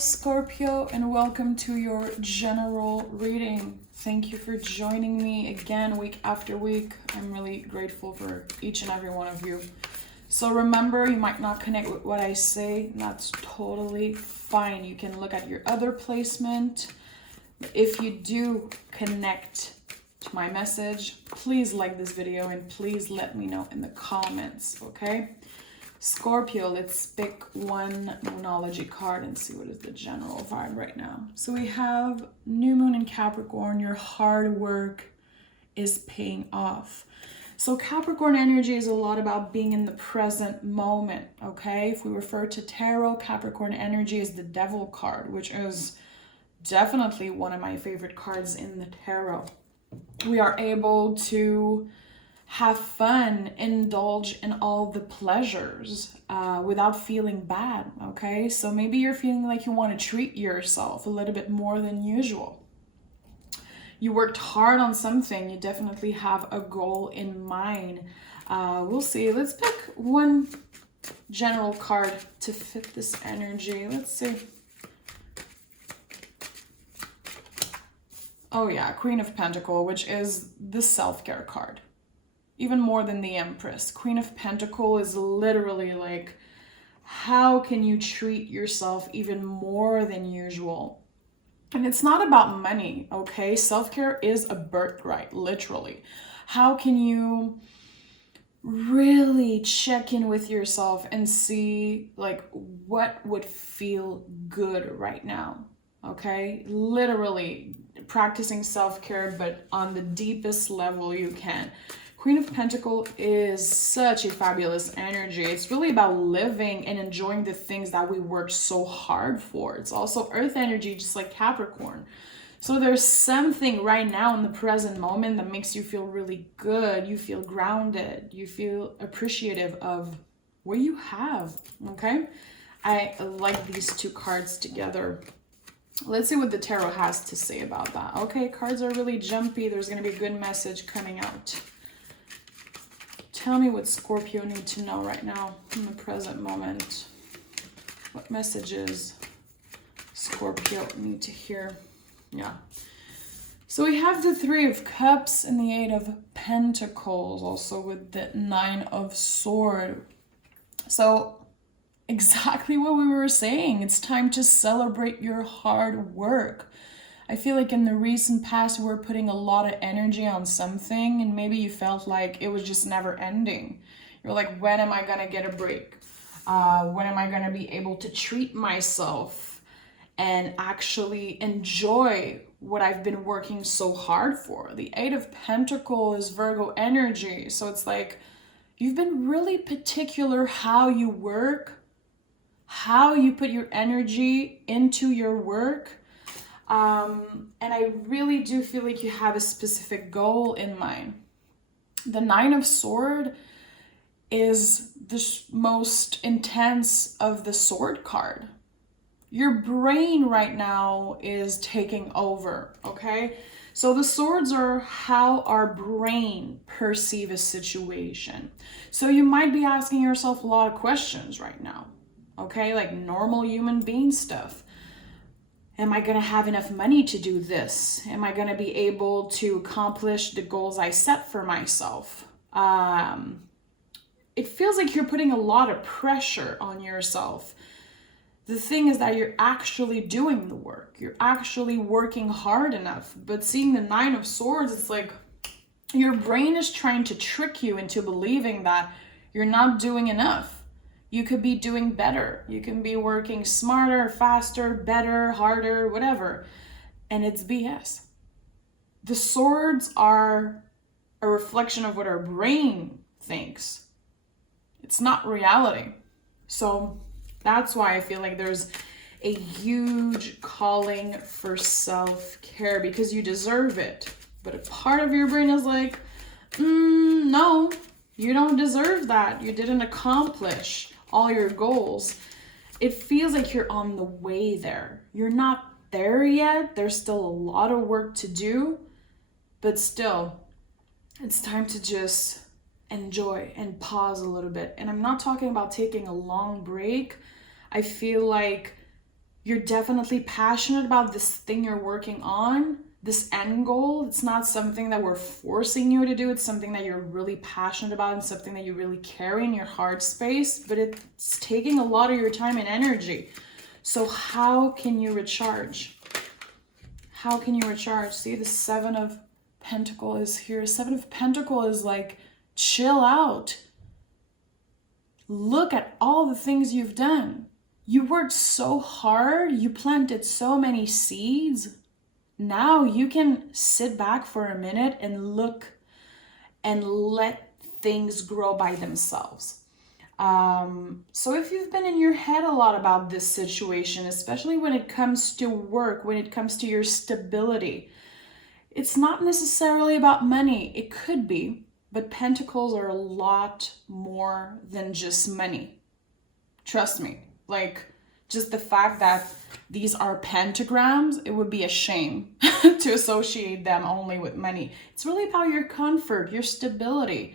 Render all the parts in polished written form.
Scorpio, and welcome to your general reading. Thank you for joining me again week after week. I'm really grateful for each and every one of you. So remember, you might not connect with what I say, and that's totally fine. You can look at your other placement. If you do connect to my message, please like this video and please let me know in the comments, okay? Scorpio, let's pick one Moonology card and see what is the general vibe right now. So we have New Moon in Capricorn. Your hard work is paying off. So Capricorn energy is a lot about being in the present moment, okay? If we refer to tarot, Capricorn energy is the Devil card, which is definitely one of my favorite cards in the tarot. We are able to have fun, indulge in all the pleasures without feeling bad, okay? So maybe you're feeling like you want to treat yourself a little bit more than usual. You worked hard on something. You definitely have a goal in mind. We'll see. Let's pick one general card to fit this energy. Let's see. Oh yeah, Queen of Pentacles, which is the self-care card. Even more than the Empress. Queen of Pentacles is literally like, how can you treat yourself even more than usual? And it's not about money, okay? Self-care is a birthright, literally. How can you really check in with yourself and see like what would feel good right now, okay? Literally practicing self-care, but on the deepest level you can. Queen of Pentacles is such a fabulous energy. It's really about living and enjoying the things that we worked so hard for. It's also earth energy, just like Capricorn. So there's something right now in the present moment that makes you feel really good. You feel grounded. You feel appreciative of what you have, okay? I like these two cards together. Let's see what the tarot has to say about that. Okay, cards are really jumpy. There's going to be a good message coming out. Tell me what Scorpio needs to know right now in the present moment. What messages Scorpio need to hear? Yeah. So we have the Three of Cups and the Eight of Pentacles, also with the Nine of Swords. So exactly what we were saying. It's time to celebrate your hard work. I feel like in the recent past, we were putting a lot of energy on something and maybe you felt like it was just never ending. You're like, when am I going to get a break? When am I going to be able to treat myself and actually enjoy what I've been working so hard for? The Eight of Pentacles is Virgo energy. So it's like, you've been really particular how you work, how you put your energy into your work. And I really do feel like you have a specific goal in mind. The Nine of Swords is the most intense of the sword card. Your brain right now is taking over, okay? So the swords are how our brain perceives a situation. So you might be asking yourself a lot of questions right now, okay? Like normal human being stuff. Am I going to have enough money to do this? Am I going to be able to accomplish the goals I set for myself? It feels like you're putting a lot of pressure on yourself. The thing is that you're actually doing the work. You're actually working hard enough. But seeing the Nine of Swords, it's like your brain is trying to trick you into believing that you're not doing enough. You could be doing better. You can be working smarter, faster, better, harder, whatever. And it's BS. The swords are a reflection of what our brain thinks. It's not reality. So that's why I feel like there's a huge calling for self-care because you deserve it. But a part of your brain is like, no, you don't deserve that. You didn't accomplish all your goals. It feels like you're on the way there. You're not there yet. There's still a lot of work to do, but still, it's time to just enjoy and pause a little bit. And I'm not talking about taking a long break. I feel like You're definitely passionate about this thing you're working on, this end goal. It's not something that we're forcing you to do. It's something that you're really passionate about and something that you really carry in your heart space, but it's taking a lot of your time and energy. So how can you recharge? How can you recharge? See, the Seven of Pentacles is here. Seven of Pentacles is like, chill out. Look at all the things you've done. You worked so hard. You planted so many seeds. Now you can sit back for a minute and look and let things grow by themselves. So if you've been in your head a lot about this situation, especially when it comes to work, when it comes to your stability, it's not necessarily about money. It could be, but pentacles are a lot more than just money. Trust me. Like, just the fact that these are pentagrams, it would be a shame to associate them only with money. It's really about your comfort, your stability.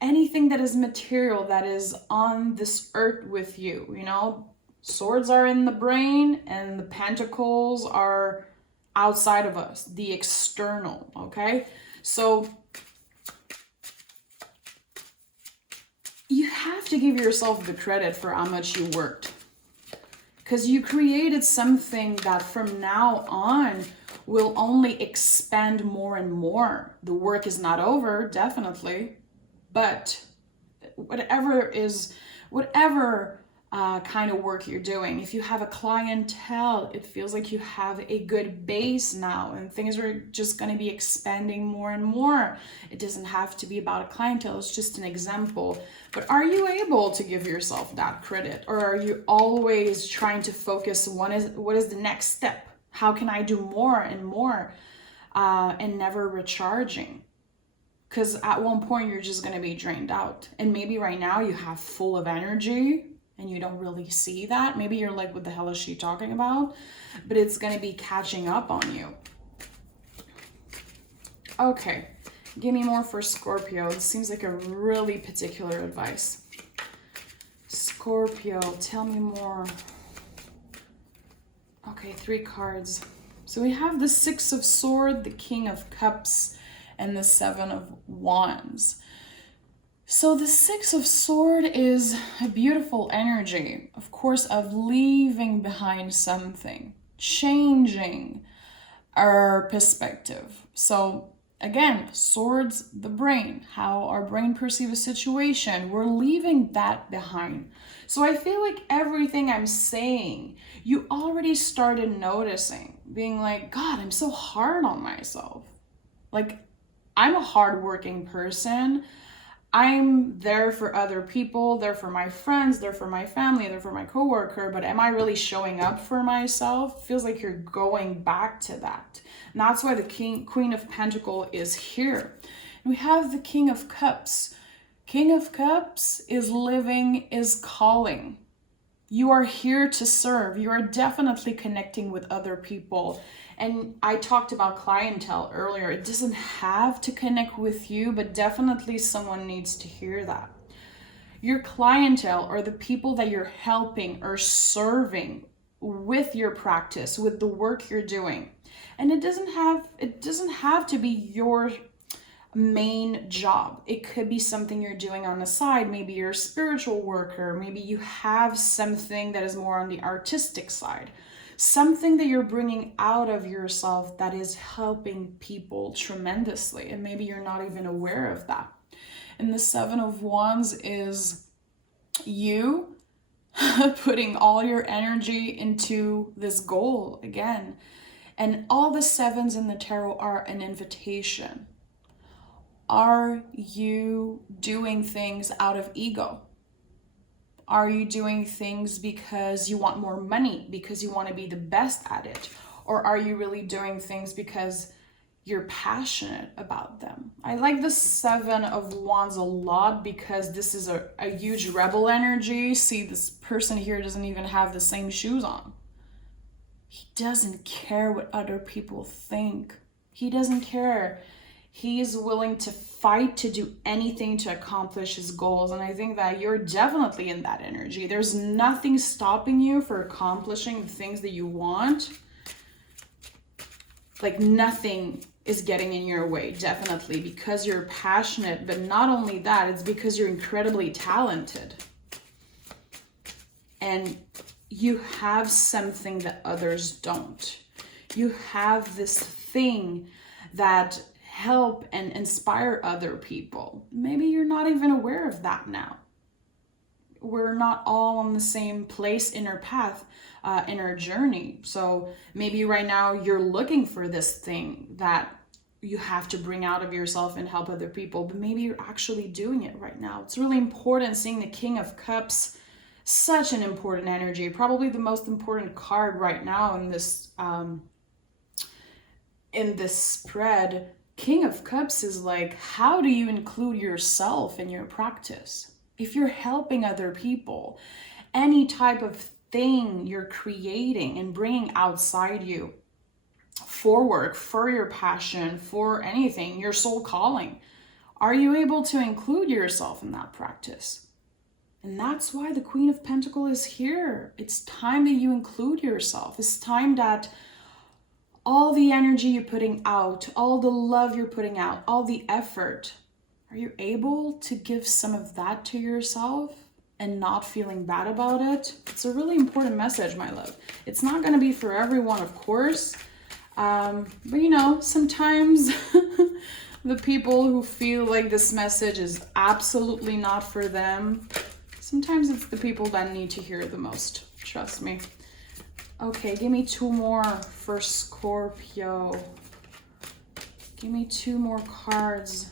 Anything that is material, that is on this earth with you, you know, swords are in the brain and the pentacles are outside of us, the external, okay? So you have to give yourself the credit for how much you worked, because you created something that from now on will only expand more and more. The work is not over, definitely. But whatever kind of work you're doing, if you have a clientele, it feels like you have a good base now and things are just going to be expanding more and more. It doesn't have to be about a clientele. It's just an example. But are you able to give yourself that credit? Or are you always trying to focus what is the next step? How can I do more and more and never recharging? Because at one point you're just going to be drained out. And maybe right now you have full of energy and you don't really see that. Maybe you're like, what the hell is she talking about? But it's going to be catching up on you. Okay, give me more for Scorpio. This seems like a really particular advice. Scorpio, tell me more. Okay, 3 cards. So we have the Six of Swords, the King of Cups, and the Seven of Wands. So the Six of Swords is a beautiful energy, of course, of leaving behind something, changing our perspective. So again, swords, the brain, how our brain perceives a situation, we're leaving that behind. So I feel like everything I'm saying, you already started noticing, being like, God, I'm so hard on myself. Like, I'm a hardworking person. I'm there for other people, there for my friends, there for my family, there for my coworker, but am I really showing up for myself? Feels like you're going back to that. And that's why the Queen of Pentacles is here. And we have the King of Cups. King of Cups is living, is calling. You are here to serve. You are definitely connecting with other people. And I talked about clientele earlier. It doesn't have to connect with you, but definitely someone needs to hear that. Your clientele or the people that you're helping or serving with your practice, with the work you're doing. And it doesn't have to be your main job. It could be something you're doing on the side. Maybe you're a spiritual worker. Maybe you have something that is more on the artistic side. Something that you're bringing out of yourself that is helping people tremendously. And maybe you're not even aware of that. And the Seven of Wands is you putting all your energy into this goal again. And all the sevens in the tarot are an invitation. Are you doing things out of ego? Are you doing things because you want more money, because you want to be the best at it? Or are you really doing things because you're passionate about them? I like the Seven of Wands a lot because this is a huge rebel energy. See, this person here doesn't even have the same shoes on. He doesn't care what other people think. He doesn't care. He's willing to fight, to do anything to accomplish his goals. And I think that you're definitely in that energy. There's nothing stopping you for accomplishing the things that you want. Like nothing is getting in your way, definitely, because you're passionate. But not only that, it's because you're incredibly talented. And you have something that others don't. You have this thing that help and inspire other people. Maybe you're not even aware of that now. We're not all on the same place in our path, in our journey. So maybe right now you're looking for this thing that you have to bring out of yourself and help other people, but maybe you're actually doing it right now. It's really important seeing the King of Cups, such an important energy, probably the most important card right now in this spread. King of Cups is like, how do you include yourself in your practice? If you're helping other people, any type of thing you're creating and bringing outside you for work, for your passion, for anything, your soul calling, are you able to include yourself in that practice? And that's why the Queen of Pentacles is here. It's time that you include yourself. It's time that all the energy you're putting out, all the love you're putting out, all the effort, are you able to give some of that to yourself and not feeling bad about it? It's a really important message, my love. It's not going to be for everyone, of course. But you know, sometimes the people who feel like this message is absolutely not for them, sometimes it's the people that need to hear it the most. Trust me. Okay, give me 2 more for Scorpio. Give me 2 more cards.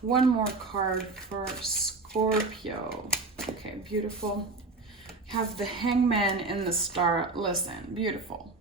1 more card for Scorpio. Okay, beautiful. You have the Hangman and the Star. Listen, beautiful.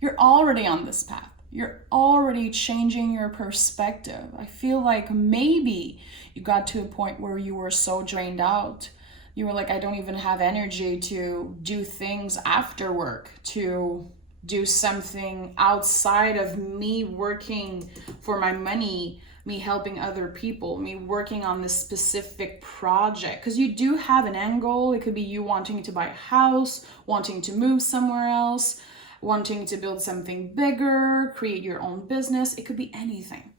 You're already on this path. You're already changing your perspective. I feel like maybe you got to a point where you were so drained out. You were like, I don't even have energy to do things after work, to do something outside of me working for my money, me helping other people, me working on this specific project. Because you do have an end goal. It could be you wanting to buy a house, wanting to move somewhere else, wanting to build something bigger, create your own business. It could be anything.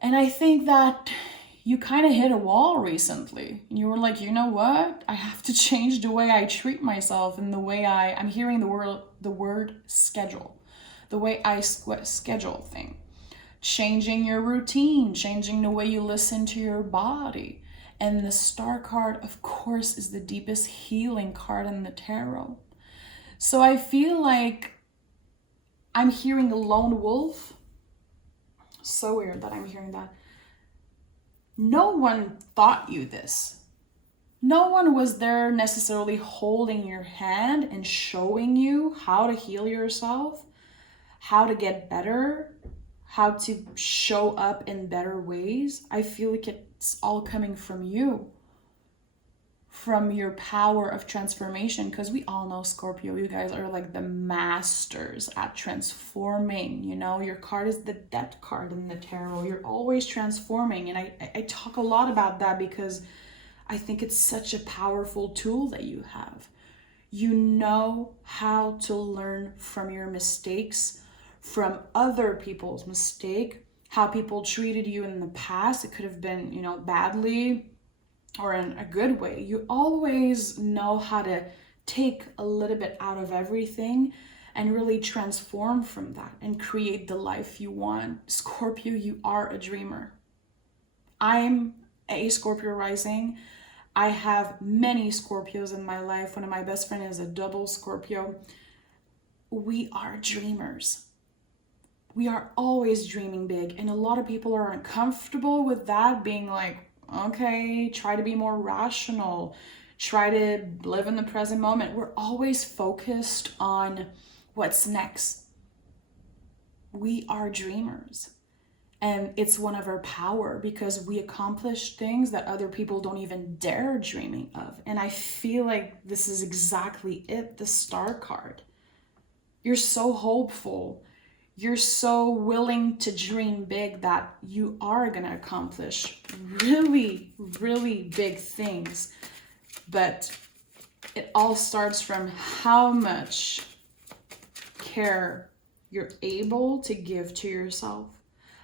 And I think that you kind of hit a wall recently. And you were like, you know what? I have to change the way I treat myself and the way I'm hearing the word schedule, the way I schedule thing. Changing your routine, changing the way you listen to your body. And the Star card, of course, is the deepest healing card in the tarot. So I feel like I'm hearing a lone wolf. So weird that I'm hearing that. No one taught you this. No one was there necessarily holding your hand and showing you how to heal yourself, how to get better, how to show up in better ways. I feel like it's all coming from you, from your power of transformation, because we all know, Scorpio, you guys are like the masters at transforming. You know, your card is the Death card in the tarot. You're always transforming, and I talk a lot about that because I think it's such a powerful tool that you have. You know how to learn from your mistakes, from other people's mistake, how people treated you in the past. It could have been, you know, badly or in a good way. You always know how to take a little bit out of everything and really transform from that and create the life you want. Scorpio, you are a dreamer. I'm a Scorpio rising. I have many Scorpios in my life. One of my best friends is a double Scorpio. We are dreamers. We are always dreaming big. And a lot of people are uncomfortable with that, being like, okay, try to be more rational, try to live in the present moment. We're always focused on what's next. We are dreamers. And it's one of our power because we accomplish things that other people don't even dare dreaming of. And I feel like this is exactly it, the Star card. You're so hopeful. You're so willing to dream big that you are going to accomplish really, really big things. But it all starts from how much care you're able to give to yourself,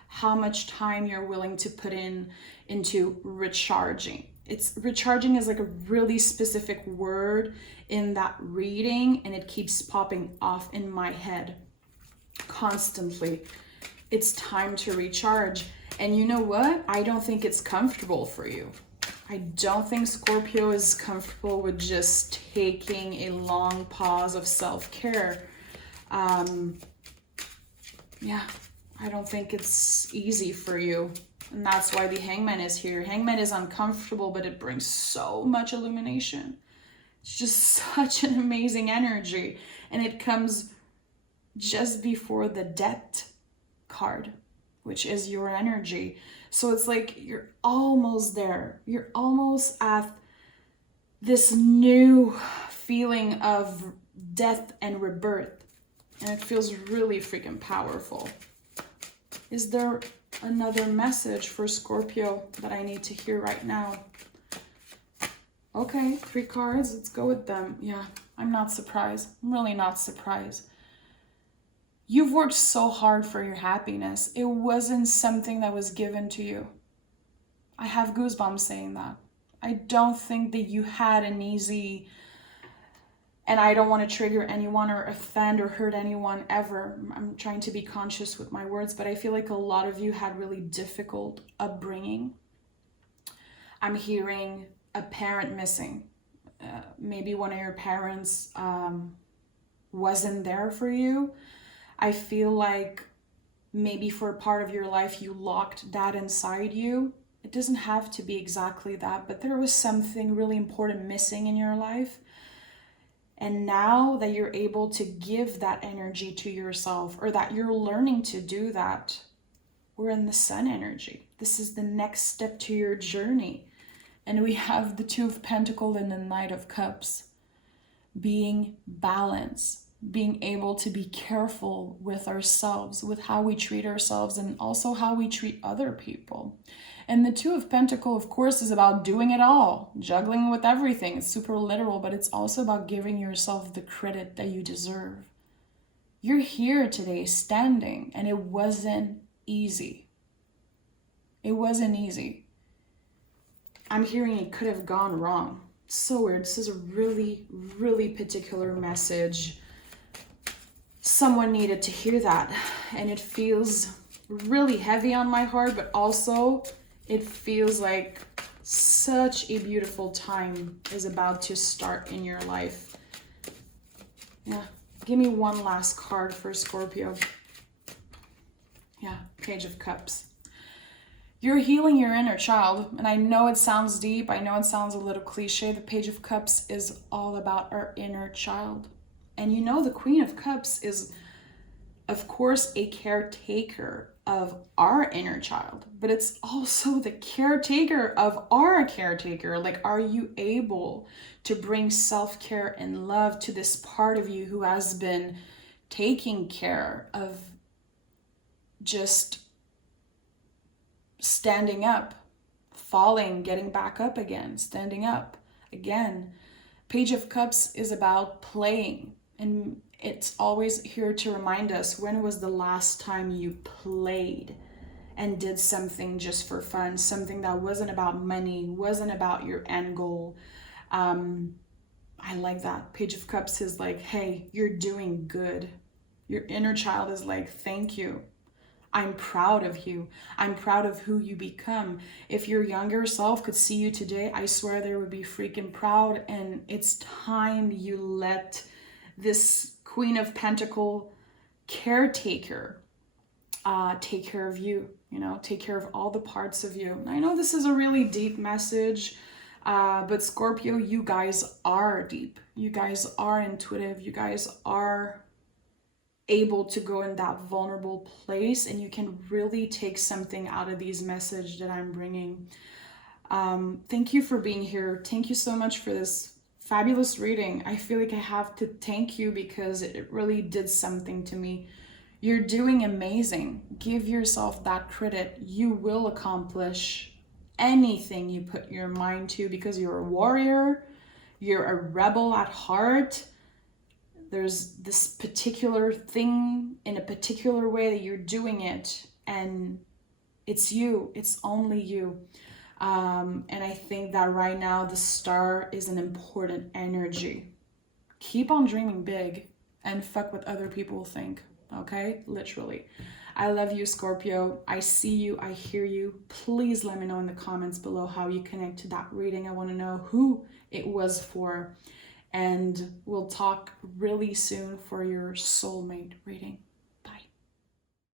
how much time you're willing to put into recharging. Recharging is like a really specific word in that reading, and it keeps popping off in my head constantly. It's time to recharge. And you know what? I don't think it's comfortable for you. I don't think Scorpio is comfortable with just taking a long pause of self-care. Yeah, I don't think it's easy for you. And that's why the Hangman is here. Hangman is uncomfortable, but it brings so much illumination. It's just such an amazing energy. And it comes just before the Death card, which is your energy. So it's like you're almost there. You're almost at this new feeling of death and rebirth. And it feels really freaking powerful. Is there another message for Scorpio that I need to hear right now? Okay, 3 cards. Let's go with them. Yeah, I'm not surprised. I'm really not surprised. You've worked so hard for your happiness. It wasn't something that was given to you. I have goosebumps saying that. I don't think that you had an easy, and I don't want to trigger anyone or offend or hurt anyone ever. I'm trying to be conscious with my words, but I feel like a lot of you had really difficult upbringing. I'm hearing a parent missing. Maybe one of your parents wasn't there for you. I feel like maybe for a part of your life you locked that inside you. It doesn't have to be exactly that, but there was something really important missing in your life. And now that you're able to give that energy to yourself, or that you're learning to do that, we're in the Sun energy. This is the next step to your journey. And we have the 2 of Pentacles and the Knight of Cups. Being balanced. Being able to be careful with ourselves, with how we treat ourselves, and also how we treat other people. And the 2 of Pentacles, of course, is about doing it all, juggling with everything. It's super literal, but it's also about giving yourself the credit that you deserve. You're here today standing, and it wasn't easy. It wasn't easy. I'm hearing it could have gone wrong. It's so weird. This is a really, really particular message. Someone needed to hear that, and it feels really heavy on my heart, but also it feels like such a beautiful time is about to start in your life. Yeah, give me one last card for Scorpio. Yeah, Page of Cups. You're healing your inner child, and I know it sounds deep, I know it sounds a little cliche. The Page of Cups is all about our inner child. And you know the Queen of Cups is, of course, a caretaker of our inner child, but it's also the caretaker of our caretaker. Like, are you able to bring self-care and love to this part of you who has been taking care of just standing up, falling, getting back up again, standing up again? Page of Cups is about playing. And it's always here to remind us, when was the last time you played and did something just for fun, something that wasn't about money, wasn't about your end goal? I like that. Page of Cups is like, hey, you're doing good. Your inner child is like, thank you. I'm proud of you. I'm proud of who you become. If your younger self could see you today, I swear they would be freaking proud. And it's time you let this Queen of Pentacles caretaker take care of you, take care of all the parts of you. I know this is a really deep message, but Scorpio, you guys are deep. You guys are intuitive. You guys are able to go in that vulnerable place, and you can really take something out of these messages that I'm bringing. Thank you for being here. Thank you so much for this fabulous reading. I feel like I have to thank you because it really did something to me. You're doing amazing. Give yourself that credit. You will accomplish anything you put your mind to because you're a warrior, you're a rebel at heart. There's this particular thing in a particular way that you're doing it, and it's you, it's only you. And I think that right now the star is an important energy. Keep on dreaming big and fuck what other people think, okay? Literally. I love you, Scorpio. I see you, I hear you. Please let me know in the comments below how you connect to that reading. I want to know who it was for. And we'll talk really soon for your soulmate reading.